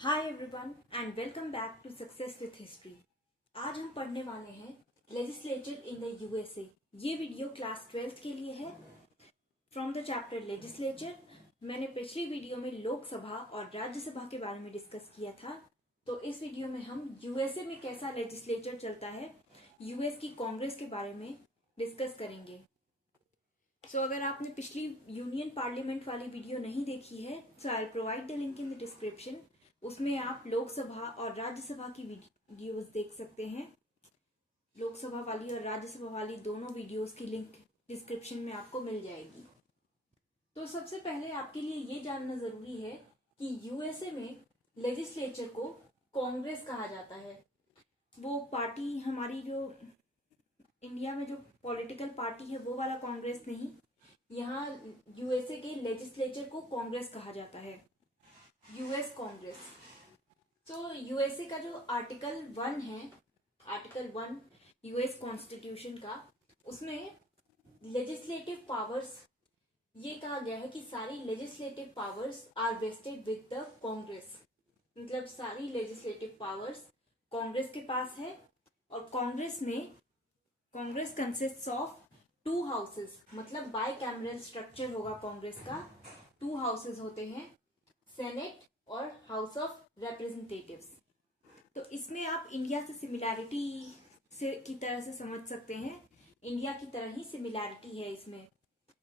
Hi everyone and welcome back to success with history. आज हम पढ़ने वाले हैं लेजिस्लेचर इन द यूएसए। ये वीडियो क्लास 12th के लिए है फ्रॉम द चैप्टर लेजिस्लेचर। मैंने पिछली वीडियो में लोकसभा और राज्यसभा के बारे में डिस्कस किया था, तो इस वीडियो में हम यूएसए में कैसा लेजिस्लेचर चलता है, यूएस की कांग्रेस के बारे में डिस्कस करेंगे। सो अगर आपने पिछली यूनियन पार्लियामेंट वाली वीडियो नहीं देखी है, so I will provide the link in the description. उसमें आप लोकसभा और राज्यसभा की वीडियोस देख सकते हैं। लोकसभा वाली और राज्यसभा वाली दोनों वीडियोस की लिंक डिस्क्रिप्शन में आपको मिल जाएगी। तो सबसे पहले आपके लिए ये जानना जरूरी है कि यूएसए में लेजिस्लेचर को कांग्रेस कहा जाता है। वो पार्टी हमारी जो इंडिया में जो पॉलिटिकल पार्टी है वो वाला कांग्रेस नहीं, यहाँ यूएसए के लेजिस्लेचर को कांग्रेस कहा जाता है, यूएस कांग्रेस। तो यूएसए का जो आर्टिकल 1 है, आर्टिकल 1 यूएस कॉन्स्टिट्यूशन का, उसमें लेजिस्लेटिव पावर्स ये कहा गया है कि सारी legislative powers are vested with the Congress. मतलब सारी लेजिस्लेटिव पावर्स कांग्रेस के पास है। और कांग्रेस कंसिस्ट्स ऑफ 2 हाउसेस, मतलब बाई कैमरल स्ट्रक्चर होगा कांग्रेस का। 2 हाउसेस होते हैं, सेनेट और हाउस ऑफ रिप्रेजेंटेटिव्स। तो इसमें आप इंडिया से सिमिलैरिटी से की तरह से समझ सकते हैं, इंडिया की तरह ही सिमिलैरिटी है। इसमें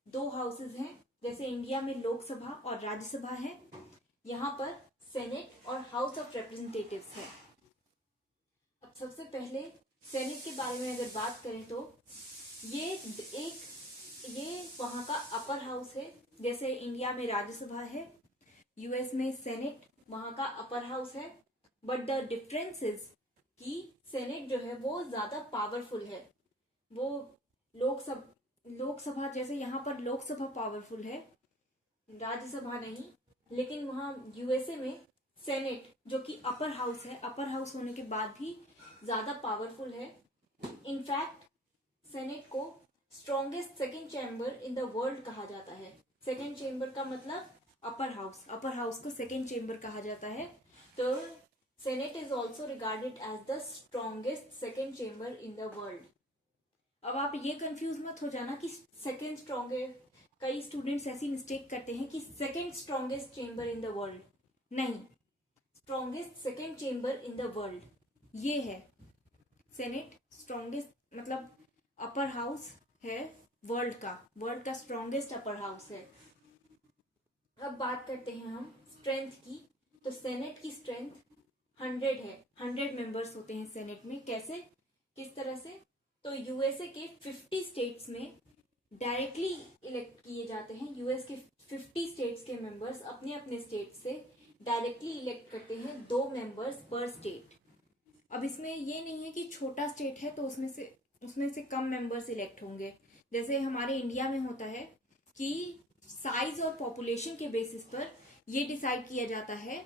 2 हाउसेस हैं, जैसे इंडिया में लोकसभा और राज्यसभा है, यहाँ पर सेनेट और हाउस ऑफ रिप्रेजेंटेटिव्स है। अब सबसे पहले सेनेट के बारे में अगर बात करें तो ये वहां का अपर हाउस है। जैसे इंडिया में राज्यसभा है, यूएस में सेनेट वहां का अपर हाउस है। बट द डिफरेंस इज कि सेनेट जो है वो ज्यादा पावरफुल है। वो लोकसभा जैसे यहाँ पर लोकसभा पावरफुल है, राज्यसभा नहीं। लेकिन वहां यूएसए में सेनेट जो कि अपर हाउस है, अपर हाउस होने के बाद भी ज्यादा पावरफुल है। इनफैक्ट सेनेट को strongest second chamber in the world कहा जाता है। सेकेंड चैम्बर का मतलब अपर हाउस को सेकेंड चेम्बर कहा जाता है। तो Senate is also regarded as the strongest second chamber in the world. अब आप ये कंफ्यूज मत हो जाना कि सेकेंड स्ट्रॉन्गेस्ट, कई स्टूडेंट्स ऐसी मिस्टेक करते हैं कि second strongest chamber in the world, नहीं, strongest second chamber in the world ये है। सेनेट स्ट्रॉन्गेस्ट मतलब अपर हाउस है वर्ल्ड का स्ट्रॉन्गेस्ट अपर हाउस है। अब बात करते हैं हम स्ट्रेंथ की। तो सेनेट की स्ट्रेंथ 100 है, 100 मेंबर्स होते हैं सेनेट में। कैसे, किस तरह से? तो यूएसए के 50 स्टेट्स में डायरेक्टली इलेक्ट किए जाते हैं। यूएस के 50 स्टेट्स के मेंबर्स अपने अपने स्टेट से डायरेक्टली इलेक्ट करते हैं 2 मेंबर्स पर स्टेट। अब इसमें ये नहीं है कि छोटा स्टेट है तो उसमें से कम मेंबर्स इलेक्ट होंगे। जैसे हमारे इंडिया में होता है कि साइज और पॉपुलेशन के बेसिस पर ये डिसाइड किया जाता है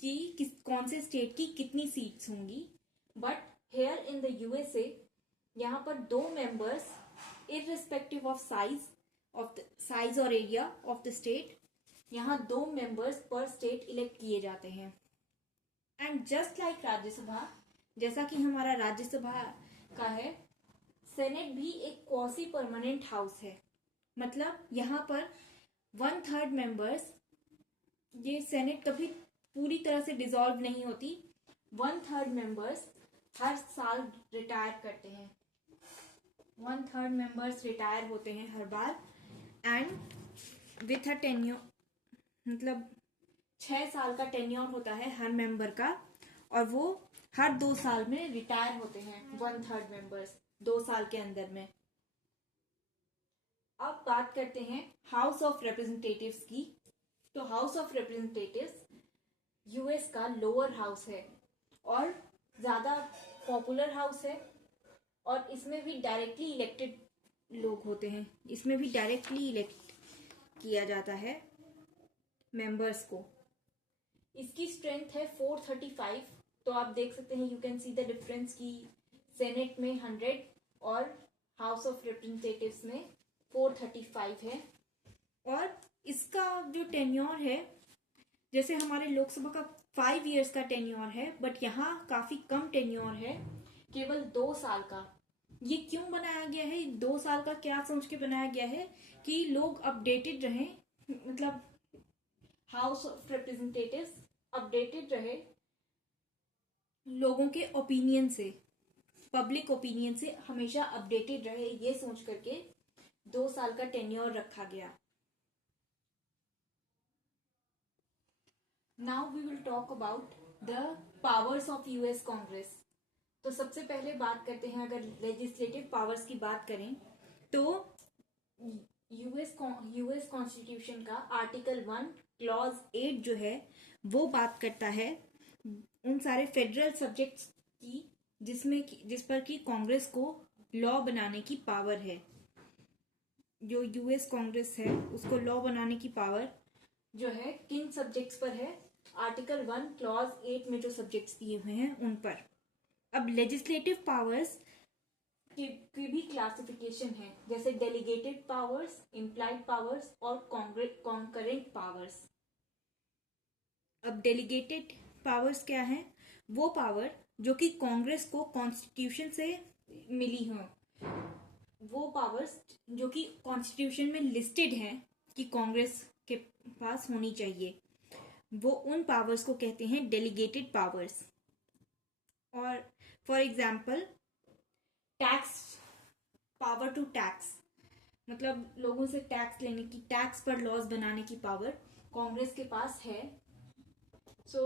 कि कौन से स्टेट की कितनी सीट्स होंगी। But here in the USA यहाँ पर 2 मेंबर्स इररिस्पेक्टिव ऑफ साइज और एरिया ऑफ द स्टेट, यहाँ 2 मेंबर्स पर स्टेट इलेक्ट किए जाते हैं। एंड जस्ट लाइक राज्यसभा, जैसा कि हमारा राज्यसभा का है, सेनेट भी एक क्वासी परमानेंट हाउस है। मतलब यहाँ पर 1/3 मेंबर्स, ये सेनेट कभी पूरी तरह से डिसॉल्व नहीं होती। 1/3 मेंबर्स हर साल रिटायर करते हैं, 1/3 मेंबर्स रिटायर होते हैं हर बार। एंड विथ अ टेन्योर, मतलब 6 साल का टेन्योर होता है हर मेंबर का, और वो हर 2 साल में रिटायर होते हैं 1/3 मेंबर्स, 2 साल के अंदर में। अब बात करते हैं हाउस ऑफ रिप्रेजेंटेटिव्स की। तो हाउस ऑफ रिप्रेजेंटेटिव्स यूएस का लोअर हाउस है और ज्यादा पॉपुलर हाउस है, और इसमें भी डायरेक्टली इलेक्टेड लोग होते हैं। इसमें भी डायरेक्टली इलेक्ट किया जाता है मेंबर्स को। इसकी स्ट्रेंथ है 435। तो आप देख सकते हैं, you can see the difference की सेनेट में 100 और हाउस ऑफ रिप्रेजेंटेटिव्स में 435 है। और इसका जो टेन्योर है, जैसे हमारे लोकसभा का 5 इयर्स का टेन्योर है, बट यहाँ काफी कम टेन्योर है, केवल 2 साल का। ये क्यों बनाया गया है? 2 साल का क्या सोच के बनाया गया है कि लोग अपडेटेड रहें, मतलब हाउस ऑफ रिप्रेजेंटेटिव्स अपडेटेड रहे लोगों के ओपिनियन से, पब्लिक ओपिनियन से हमेशा अपडेटेड रहे, ये सोच करके 2 साल का टेन्योर रखा गया। Now we will talk about the powers of US Congress. तो सबसे पहले बात करते हैं, अगर लेजिस्लेटिव पावर्स की बात करें तो यूएस कॉन्स्टिट्यूशन का आर्टिकल 1 क्लॉज 8 जो है वो बात करता है उन सारे फेडरल सब्जेक्ट्स की जिस पर कि कांग्रेस को लॉ बनाने की पावर है। जो यूएस कांग्रेस है उसको लॉ बनाने की पावर जो है किन सब्जेक्ट्स पर है? आर्टिकल 1 क्लॉज 8 में जो सब्जेक्ट्स दिए हुए हैं उन पर। अब लेजिस्लेटिव पावर्स की भी क्लासिफिकेशन है, जैसे डेलीगेटेड पावर्स, इम्प्लाइड पावर्स और कॉन्करेंट पावर्स। अब डेलीगेटेड पावर्स क्या है? वो पावर जो कि कांग्रेस को कॉन्स्टिट्यूशन से मिली हो, वो पावर्स जो कि कॉन्स्टिट्यूशन में लिस्टेड है कि कांग्रेस के पास होनी चाहिए, वो उन पावर्स को कहते हैं डेलीगेटेड पावर्स। और for example tax, power to tax, मतलब लोगों से टैक्स लेने की, टैक्स पर लॉज बनाने की पावर कांग्रेस के पास है। सो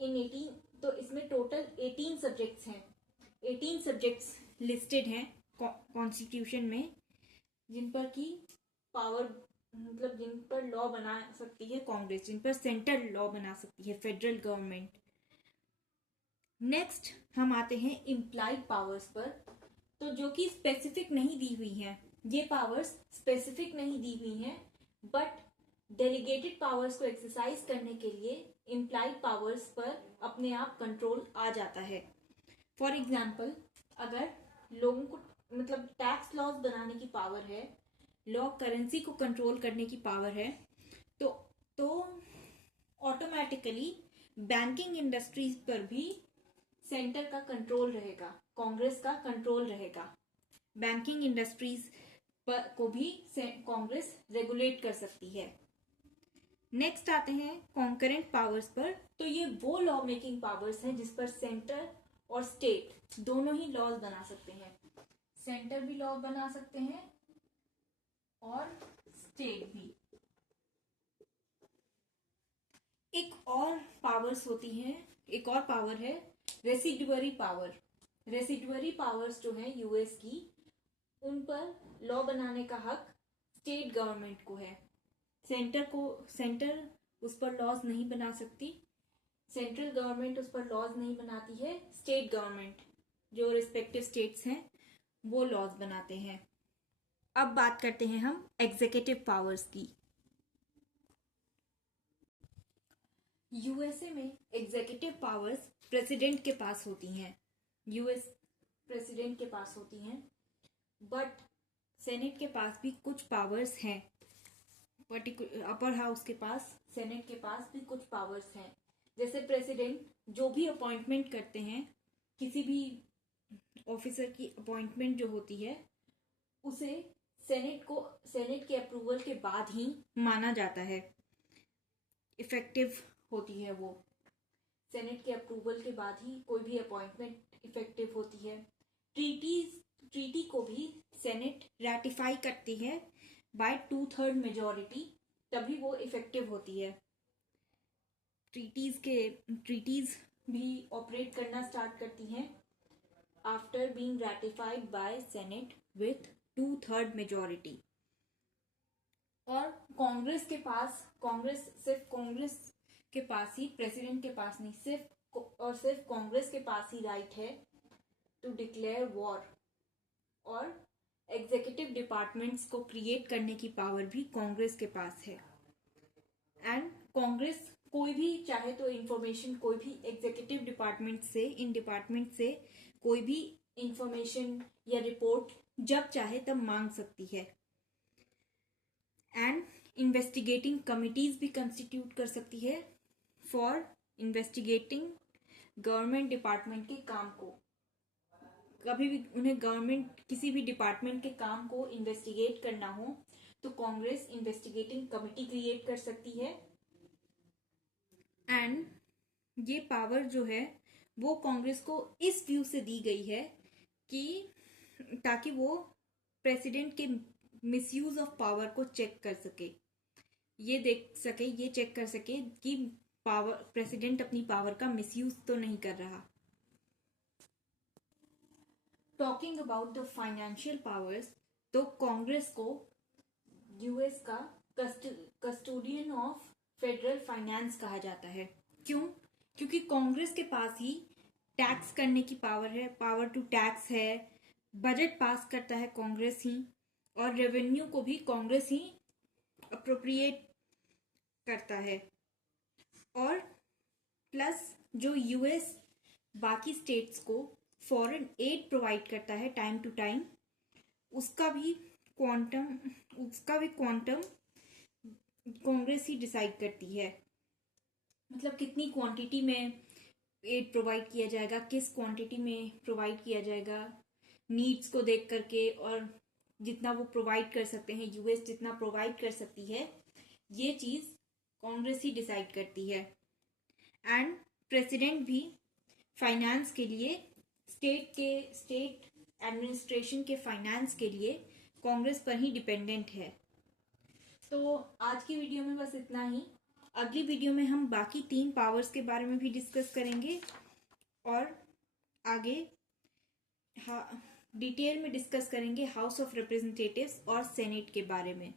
इन 18, तो इसमें टोटल 18 सब्जेक्ट्स हैं, 18 सब्जेक्ट्स लिस्टेड हैं कॉन्स्टिट्यूशन में, जिन पर की पावर, मतलब जिन पर लॉ बना सकती है कांग्रेस, जिन पर सेंट्रल लॉ बना सकती है फेडरल गवर्नमेंट। नेक्स्ट हम आते हैं इम्प्लाइड पावर्स पर, तो जो कि स्पेसिफिक नहीं दी हुई है, ये पावर्स स्पेसिफिक नहीं दी हुई हैं, बट डेलीगेटेड पावर्स को एक्सरसाइज करने के लिए इम्प्लाइड पावर्स पर अपने आप कंट्रोल आ जाता है। फॉर एग्जाम्पल, अगर लोगों को, मतलब टैक्स लॉज बनाने की पावर है, लॉ करेंसी को कंट्रोल करने की पावर है, तो ऑटोमेटिकली बैंकिंग इंडस्ट्रीज पर भी सेंटर का कंट्रोल रहेगा, कांग्रेस का कंट्रोल रहेगा। बैंकिंग इंडस्ट्रीज पर को भी कांग्रेस रेगुलेट कर सकती है। नेक्स्ट आते हैं कॉन्करेंट पावर्स पर, तो ये वो लॉ मेकिंग पावर्स हैं जिस पर सेंटर और स्टेट दोनों ही लॉज बना सकते हैं। सेंटर भी लॉ बना सकते हैं और स्टेट भी। एक और पावर्स होती हैं, एक और पावर है रेसिडुअरी पावर। रेसिडुअरी पावर्स जो है यूएस की, उन पर लॉ बनाने का हक स्टेट गवर्नमेंट को है। सेंटर उस पर लॉज नहीं बना सकती, सेंट्रल गवर्नमेंट उस पर लॉज नहीं बनाती है, स्टेट गवर्नमेंट जो रिस्पेक्टिव स्टेट्स हैं वो लॉज बनाते हैं। अब बात करते हैं हम एग्जीक्यूटिव पावर्स की। यूएसए में एग्जीक्यूटिव पावर्स प्रेसिडेंट के पास होती हैं, यूएस प्रेसिडेंट के पास होती हैं, बट सेनेट के पास भी कुछ पावर्स हैं, अपर हाउस के पास, सेनेट के पास भी कुछ पावर्स हैं। जैसे प्रेसिडेंट जो भी अपॉइंटमेंट करते हैं, किसी भी ऑफिसर की अपॉइंटमेंट जो होती है उसे सेनेट के अप्रूवल के बाद ही माना जाता है, इफेक्टिव होती है वो। सेनेट के अप्रूवल के बाद ही कोई भी अपॉइंटमेंट इफेक्टिव होती है। ट्रीटी को भी सेनेट रैटिफाई करती है बाय 2/3 मेजॉरिटी, तभी वो इफेक्टिव होती है। ट्रीटीज भी ऑपरेट करना स्टार्ट करती हैं after being ratified by senate with 2/3 majority. और कांग्रेस के पास, सिर्फ कांग्रेस के पास ही, प्रेसिडेंट के पास नहीं, सिर्फ कांग्रेस के पास ही राइट है टू डिक्लेयर वॉर, और एग्जीक्यूटिव डिपार्टमेंट्स को क्रिएट करने की पावर भी कांग्रेस के पास है। एंड कांग्रेस कोई भी चाहे तो इंफॉर्मेशन, कोई भी एग्जीक्यूटिव डिपार्टमेंट से, इन डिपार्टमेंट से कोई भी इंफॉर्मेशन या रिपोर्ट जब चाहे तब मांग सकती है। एंड इन्वेस्टिगेटिंग कमिटीज भी कंस्टिट्यूट कर सकती है फॉर इन्वेस्टिगेटिंग गवर्नमेंट डिपार्टमेंट के काम को, कभी भी उन्हें गवर्नमेंट किसी भी डिपार्टमेंट के काम को इन्वेस्टिगेट करना हो तो कांग्रेस इन्वेस्टिगेटिंग कमिटी क्रिएट कर सकती है। एंड ये पावर जो है वो कांग्रेस को इस व्यू से दी गई है कि ताकि वो प्रेसिडेंट के मिसयूज ऑफ पावर को चेक कर सके, ये देख सके, ये चेक कर सके कि पावर प्रेसिडेंट अपनी पावर का मिसयूज तो नहीं कर रहा। Talking about the financial powers, तो कांग्रेस को यूएस का कस्टोडियन ऑफ फेडरल फाइनेंस कहा जाता है। क्यों? क्योंकि कांग्रेस के पास ही टैक्स करने की पावर है, पावर टू टैक्स है, बजट पास करता है कांग्रेस ही, और रेवेन्यू को भी कांग्रेस ही अप्रोप्रिएट करता है। और प्लस जो यूएस बाकी स्टेट्स को फॉरेन एड प्रोवाइड करता है टाइम टू टाइम, उसका भी क्वांटम कांग्रेस ही डिसाइड करती है। मतलब कितनी क्वांटिटी में एड प्रोवाइड किया जाएगा, किस क्वांटिटी में प्रोवाइड किया जाएगा, नीड्स को देख करके, और जितना वो प्रोवाइड कर सकते हैं, यूएस जितना प्रोवाइड कर सकती है, ये चीज़ कांग्रेस ही डिसाइड करती है। एंड प्रेसिडेंट भी फाइनेंस के लिए, स्टेट एडमिनिस्ट्रेशन के फाइनेंस के लिए कांग्रेस पर ही डिपेंडेंट है। तो आज की वीडियो में बस इतना ही। अगली वीडियो में हम बाकी 3 पावर्स के बारे में भी डिस्कस करेंगे और आगे डिटेल में डिस्कस करेंगे हाउस ऑफ रिप्रेजेंटेटिव्स और सेनेट के बारे में।